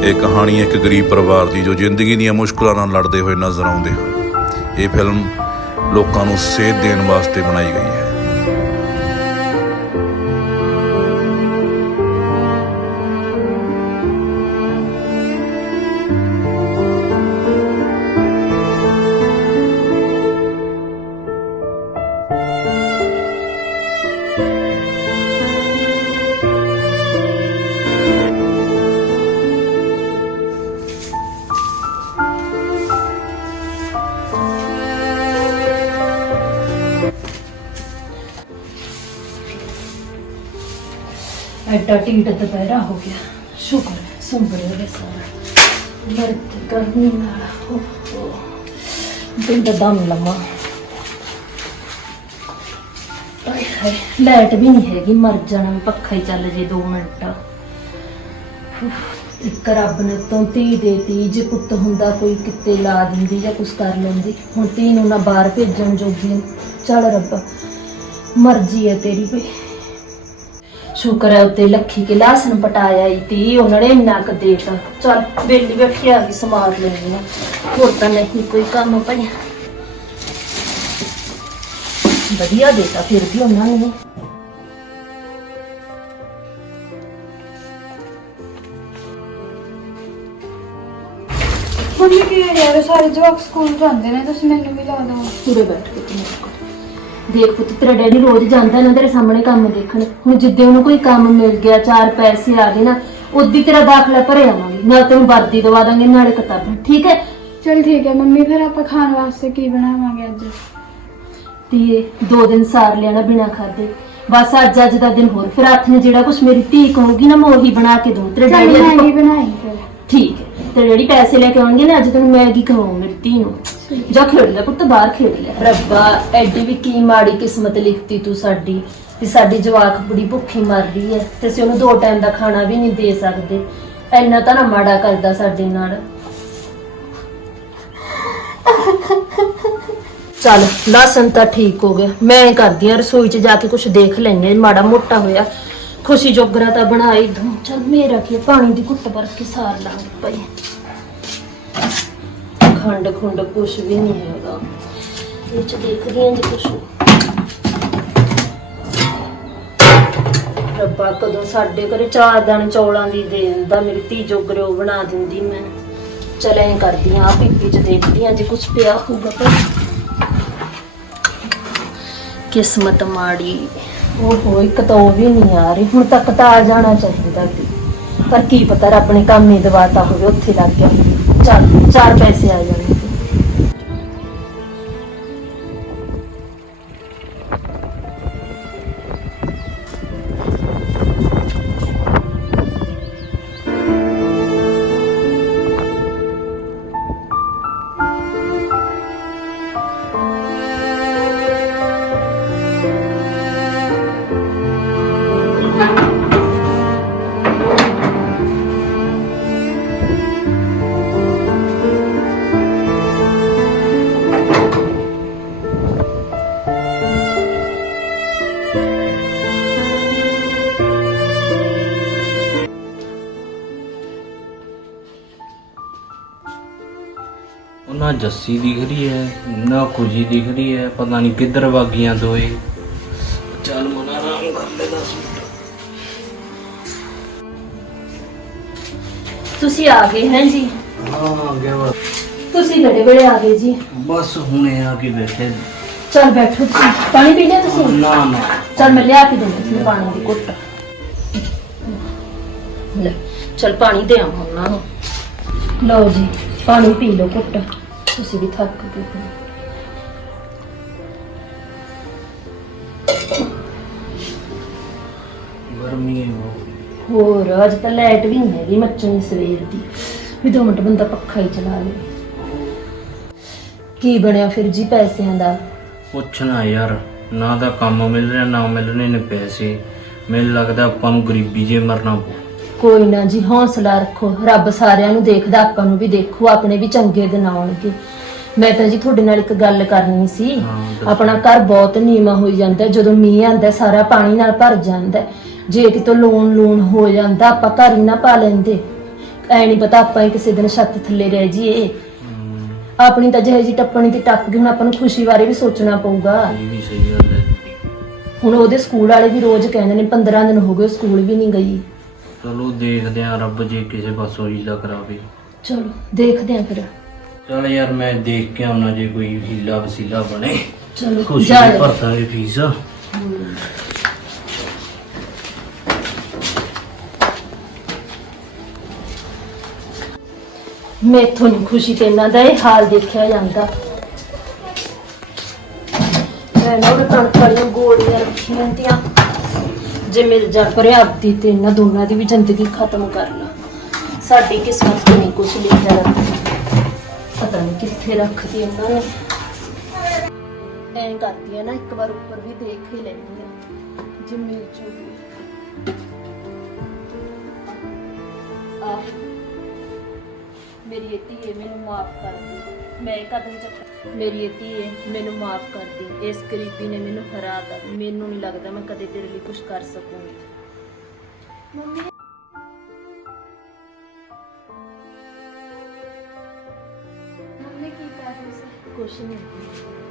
ਇਹ ਕਹਾਣੀ ਇੱਕ ਗਰੀਬ ਪਰਿਵਾਰ ਦੀ ਜੋ ਜ਼ਿੰਦਗੀ ਦੀਆਂ ਮੁਸ਼ਕਲਾਂ ਨਾਲ ਲੜਦੇ ਹੋਏ ਨਜ਼ਰ ਆਉਂਦੇ ਹਨ। ਇਹ ਫਿਲਮ ਲੋਕਾਂ ਨੂੰ ਸੇਧ ਦੇਣ ਵਾਸਤੇ ਬਣਾਈ ਗਈ ਹੈ। ਐਡਾ ਢੀਡ ਦੁਪਹਿਰਾ ਹੋ ਗਿਆ। ਸ਼ੁਕਰ ਹੈ ਸੰਭੜੇ ਹੋ ਗਿਆ ਸਾਰਾ। ਮਰਦ ਗਰਮੀ ਨਾਲ ਹੋ ਹੋ ਦਿਨ ਦਾ ਦਮ ਲੰਮਾ। ਆਏ ਹਾਏ, ਲਾਈਟ ਵੀ ਨਹੀਂ ਹੈਗੀ, ਮਰ ਜਾਣਾ ਪੱਖਾ ਹੀ ਚੱਲ ਜੇ 2 ਮਿੰਟ। ਇੱਕ ਰੱਬ ਨੇ ਤੋਂ ਤੀ ਦੇਤੀ, ਜੇ ਪੁੱਤ ਹੁੰਦਾ ਕੋਈ ਕਿਤੇ ਲਾ ਦਿੰਦੀ ਜਾਂ ਕੁਛ ਕਰ ਲੈਂਦੀ। ਹੁਣ ਤੀ ਨੂੰ ਨਾ ਬਾਹਰ ਭੇਜਣ ਜੋਗੀ ਚੱਲ ਰੱਬਾ, ਮਰਜ਼ੀ ਹੈ ਤੇਰੀ ਭਈ ਸ਼ੁਕਰ ਹੈ ਉੱਤੇ ਲੱਖੀ ਕੇ ਲਾਸਨ ਪਟਾਇਆ ਈ ਤੀ ਉਹਨਾਂ ਨੇ ਇੰਨਾ ਕੁ ਦੇਤਾ। ਚਲ ਬੇਲੀ ਬੈਠੀ ਆ ਗਈ ਸਮਾਰ ਲੈਣੀ ਆ। ਹੋਰ ਤਾਂ ਨਹੀਂ ਕੋਈ ਕੰਮ ਪਿਆ ਵਧੀਆ ਦੇਤਾ ਫਿਰ ਵੀ ਉਹਨਾਂ ਨੇ। ਮੰਮੀ ਕੀ ਯਾਰ ਸਾਰੇ ਜਵਾਕ ਸਕੂਲ ਜਾਂਦੇ ਨੇ ਤੁਸੀਂ ਮੈਨੂੰ ਵੀ ਲਾ ਦਿਓ। ਪੂਰੇ ਬੈਠ ਕੇ ਤੂੰ ਮੇਰੇ ਕੋਲ। ਦੇਖ ਪੁੱਤ ਤੇਰਾ ਡੈਡੀ ਰੋਜ਼ ਜਾਂਦਾ ਨਾ ਤੇਰੇ ਸਾਹਮਣੇ ਕੰਮ ਦੇਖਣ। ਹੁਣ ਜਿੱਦੇ ਉਹਨੂੰ ਕੋਈ ਕੰਮ ਮਿਲ ਗਿਆ ਚਾਰ ਪੈਸੇ ਆ ਗਏ ਨਾ ਉਦੀ ਤੇਰਾ ਦਾਖਲਾ ਭਰੇ ਆਵਾਂਗੇ। ਨਾਲ ਤੈਨੂੰ ਵਰਦੀ ਦਵਾ ਦਾਂਗੇ ਨਾਲੇ ਕਿਤਾਬਾਂ। ਠੀਕ ਹੈ? ਚਲ ਠੀਕ ਹੈ ਮੰਮੀ ਫਿਰ ਆਪਾਂ ਖਾਣ ਵਾਸਤੇ ਕੀ ਬਣਾਵਾਂਗੇ ਅੱਜ? ਤੇ ਦੋ ਦਿਨ ਸਾਰ ਲਿਆਣਾ ਬਿਨਾ ਖਾਦੇ। ਬਸ ਅੱਜ ਅੱਜ ਦਾ ਦਿਨ ਹੋਰ। ਫਿਰ ਹੱਥ ਨੇ ਜਿਹੜਾ ਕੁਛ ਮੇਰੀ ਧੀ ਕਹੂਗੀ ਨਾ ਮੈਂ ਉਹੀ ਬਣਾ ਕੇ ਦੂੰ ਤੇਰੇ ਚਲ ਡੈਡੀ ਮੈਗੀ ਬਣਾਈ ਫਿਰ। ਠੀਕ ਹੈ। ਤੇ ਜਿਹੜੀ ਪੈਸੇ ਲੈ ਕੇ ਆਉਣਗੇ ਨਾ ਅੱਜ ਤੈਨੂੰ ਮੈਗੀ ਖਵਾਉਂ ਮੇਰੀ ਧੀ ਨੂੰ? ਜਾ ਖੇਡ ਲੈ ਪੁੱਤ ਬਾਹਰ ਖੇਡ ਲੈ ਰੱਬਾ ਐਡੀ ਵੀ ਕੀ ਮਾੜੀ ਕਿਸਮਤ ਲਿਖਤੀ ਤੂੰ ਸਾਡੀ ਕਿ ਸਾਡੀ ਜਵਾਕ ਬੁੜੀ ਭੁੱਖੀ ਮਰ ਰਹੀ ਹੈ ਤੇ ਅਸੀਂ ਉਹਨੂੰ ਦੋ ਟਾਈਮ ਦਾ ਖਾਣਾ ਵੀ ਨਹੀਂ ਦੇ ਸਕਦੇ। ਐਨਾ ਤਾਂ ਨਾ ਮਾੜਾ ਕਰਦਾ ਸਾਡੇ ਨਾਲ। ਚੱਲ ਲਸਣ ਤਾਂ ਠੀਕ ਹੋ ਗਿਆ। ਮੈਂ ਕਰਦੀ ਆ ਰਸੋਈ 'ਚ ਜਾ ਕੇ ਕੁਝ ਦੇਖ ਲੈਣੀ ਆ ਮਾੜਾ ਮੋਟਾ ਹੋਇਆ। ਖੁਸ਼ੀ ਜੋਗਰਾ ਤਾਂ ਬਣਾ ਹੀ ਦੂੰ। ਚੱਲ ਮੇਰਾ ਕੀ ਆ, ਪਾਣੀ ਦੀ ਘੁੱਟ ਭਰ ਕੇ ਸਾਰ ਲਾਂਗੇ ਪਈ। ਖੰਡ ਖੁੰਡ ਕੁਛ ਵੀ ਨਹੀਂ ਹੈਗਾ। ਇਹ ਦੇਖਦੀ ਆਂ ਜੇ ਕੁਛ। ਰੱਬਾ ਕਦੋਂ ਸਾਡੇ ਘਰੇ ਚਾਰ ਦਾਣੇ ਚੌਲਾਂ ਦੀ ਦੇ ਦਿੰਦਾ ਮੇਰੀ ਧੀ ਜੋਗਰੇ ਉਹ ਬਣਾ ਦਿੰਦੀ ਮੈਂ। ਚਲੇ ਕਰਦੀ ਆਂ ਆ ਪੀਪੀ ਚ ਦੇਖਦੀ ਆ ਜੇ ਕੁਛ ਪਿਆ ਹੋਊਗਾ ਪਰ ਕਿਸਮਤ ਮਾੜੀ। ਉਹ ਹੋਈ ਕਤੋ ਵੀ ਨਹੀਂ ਆ ਰਹੀ, ਹੁਣ ਤੱਕ ਤਾਂ ਆ ਜਾਣਾ ਚਾਹੀਦਾ ਸੀ। ਪਰ ਕੀ ਪਤਾ ਰੱਬ ਨੇ ਕੰਮ ਹੀ ਦਵਾਤਾ ਹੋਵੇ, ਉੱਥੇ ਲੱਗ ਗਿਆ। ਚੱਲ, ਚਾਰ ਪੈਸੇ ਆ ਜਾਣਗੇ ਨਾ ਜੱਸੀ ਦਿਖ ਰਹੀ ਹੈ ਨਾ ਖੁਸ਼ੀ ਦਿਖ ਰਹੀ ਹੈ ਪਤਾ ਨਹੀਂ ਕਿੱਧਰ ਵਾਗੀਆਂ ਦੋਏ। ਚੱਲ ਮਨਾ ਆਰਾਮ ਕਰ ਲੈ ਦਸ ਮਿੰਟ। ਤੁਸੀਂ ਆ ਗਏ ਹੈ ਜੀ? ਹਾਂ ਆ ਗਿਆ ਵਾ। ਤੁਸੀਂ ਕਿਹੜੇ ਵੇਲੇ ਆ ਗਏ ਜੀ? ਬਸ ਹੁਣੇ ਆ ਕੇ ਬੈਠੇ। ਚੱਲ ਬੈਠੋ ਤੁਸੀਂ ਪਾਣੀ ਪੀ ਲਿਆ ਤੁਸੀਂ? ਨਾ ਨਾ। ਚੱਲ ਮੈਂ ਲਿਆ ਕੇ ਦਿੰਦੀ ਤੁਹਾਨੂੰ ਪਾਣੀ ਦੀ ਘੁੱਟ। ਲੈ ਚੱਲ ਪਾਣੀ ਦੇ ਆਵਾਂ ਉਹਨਾਂ ਨੂੰ। ਲਓ ਜੀ ਪਾਣੀ ਪੀ ਲਓ ਘੁੱਟ। ਤੁਸੀਂ ਵੀ ਥੱਕ ਗਏ ਹੋ। ਗਰਮੀ ਹੈ ਬਹੁਤ ਹੋਰ ਅੱਜ ਤਾਂ ਲਾਈਟ ਵੀ ਨਹੀਂ ਹੈਗੀ ਮੱਚਣੀ ਸਵੇਰ ਦੀ ਵੀ ਦੋ ਮਿੰਟ ਬੰਦਾ ਪੱਖਾ ਹੀ ਚਲਾ ਲੇ ਕੀ ਬਣਿਆ ਫਿਰ ਜੀ ਪੈਸਿਆਂ ਦਾ ਪੁੱਛਣਾ ਯਾਰ ਨਾ ਦਾ ਕੰਮ ਮਿਲ ਰਿਹਾ ਨਾ ਮਿਲ ਰਹੇ ਨੇ ਪੈਸੇ ਮੈਨੂੰ ਲੱਗਦਾ ਆਪਾਂ ਨੂੰ ਗਰੀਬੀ ਜੇ ਮਰਨਾ ਪਊ ਕੋਈ ਨਾ ਜੀ ਹੌਸਲਾ ਰੱਖੋ ਰੱਬ ਸਾਰਿਆਂ ਨੂੰ ਦੇਖਦਾ ਆਪਾਂ ਨੂੰ ਵੀ ਦੇਖੂ ਆਪਣੇ ਵੀ ਚੰਗੇ ਦਿਨ ਆਉਣਗੇ ਮੈਂ ਤਾਂ ਜੀ ਤੁਹਾਡੇ ਨਾਲ ਇੱਕ ਗੱਲ ਕਰਨੀ ਸੀ ਹਾਂ। ਆਪਣਾ ਘਰ ਬਹੁਤ ਨੀਵਾਂ ਹੋਈ ਜਾਂਦਾ ਹੈ। ਜਦੋਂ ਮੀਂਹ ਆਂਦਾ ਸਾਰਾ ਪਾਣੀ ਨਾਲ ਭਰ ਜਾਂਦਾ ਹੈ। ਜੇ ਕਿਤੋਂ ਲੋਨ ਲੋਨ ਹੋ ਜਾਂਦਾ ਆਪਾਂ ਘਰ ਹੀ ਨਾ ਪਾ ਲੈਂਦੇ ਐ ਨਹੀਂ ਪਤਾ ਆਪਾਂ ਹੀ ਕਿਸੇ ਦਿਨ ਛੱਤ ਥੱਲੇ ਰਹਿ ਜਾਈਏ ਹਮ, ਆਪਣੀ ਤਾਂ ਜਿਹੇ ਜੀ ਟੱਪਣੀ ਤੇ ਟੱਪ ਗਈ ਹੁਣ ਆਪਾਂ ਨੂੰ ਖੁਸ਼ੀ ਬਾਰੇ ਵੀ ਸੋਚਣਾ ਪਊਗਾ ਇਹ ਵੀ ਸਹੀ ਗੱਲ ਹੈ ਤੁਹਾਡੀ। ਹੁਣ ਉਹਦੇ ਸਕੂਲ ਵਾਲੇ ਵੀ ਰੋਜ਼ ਕਹਿੰਦੇ ਨੇ 15 ਦਿਨ ਹੋ ਗਏ ਉਹ ਸਕੂਲ ਵੀ ਨਹੀਂ ਗਈ ਚਲੋ ਦੇਖਦੇ ਆ ਰੱਬ ਜੇ ਕਿਸੇ ਪਾਸੋਂ ਹੀਲਾ ਕਰਾਵੇ। ਚਲੋ ਦੇਖਦੇ ਆਂ ਫਿਰ। ਚਲ ਯਾਰ ਮੈਂ ਦੇਖ ਕੇ ਆਉਣਾ ਜੇ ਕੋਈ ਹੀਲਾ ਵਸੀਲਾ ਬਣੇ। ਚਲੋ ਖੁਸ਼ੀ ਜਾ ਦੀ ਭਰ ਦਾਂਗੇ ਫੀਸ। ਮੈਥੋਂ ਨਹੀਂ ਖੁਸ਼ੀ ਤੇ ਇਹਨਾਂ ਦਾ ਇਹ ਹਾਲ ਦੇਖਿਆ ਜਾਂਦਾ। ਮੈਂ ਨਾ ਉਹ ਕਣਕ ਵਾਲੀਆਂ ਗੋਲੀਆਂ ਰੱਖੀਆਂ ਤੀਆਂ ਜੇ ਮਿਲ ਜਾ ਪ੍ਰਿਆਪਤੀ ਤੇ ਇਹਨਾਂ ਦੋਨਾਂ ਦੀ ਵੀ ਜ਼ਿੰਦਗੀ ਖਤਮ ਕਰ ਲਾ ਸਾਡੀ ਕਿਸਮਤ ਤੋਂ ਨਹੀਂ ਕੁਝ ਲਿਖਿਆ ਰੱਖਿਆ। ਪਤਾ ਨਹੀਂ ਕਿੱਥੇ ਰੱਖਦੀ ਇਹਨਾਂ ਨੇ। ਐਂ ਕਰਦੀ ਆ ਨਾ, ਇੱਕ ਵਾਰ ਉੱਪਰ ਵੀ ਦੇਖ ਹੀ ਲੈਂਦੀ ਆ। ਜੇ ਮਿਲ ਜੂਗੀ। ਆ ਮੇਰੀ ਇਹ ਧੀਏ ਮੈਨੂੰ ਮਾਫ ਕਰ ਦੇ ਮੈਂ ਕਦਮ ਚੱਕ ਮੇਰੀ ਇਹ ਧੀਏ ਮੈਨੂੰ ਮਾਫ ਕਰ ਦੇ। ਇਸ ਗਰੀਬੀ ਨੇ ਮੈਨੂੰ ਹਰਾਤਾ ਮੈਨੂੰ ਨਹੀਂ ਲੱਗਦਾ ਮੈਂ ਕਦੇ ਤੇਰੇ ਲਈ ਕੁਝ ਕਰ ਸਕੂੰਗੀ। ਮੰਮੀ। ਮੰਮੀ ਕੀ ਕਰ ਰਹੀ ਸੀ? ਕੁਛ ਨਹੀਂ।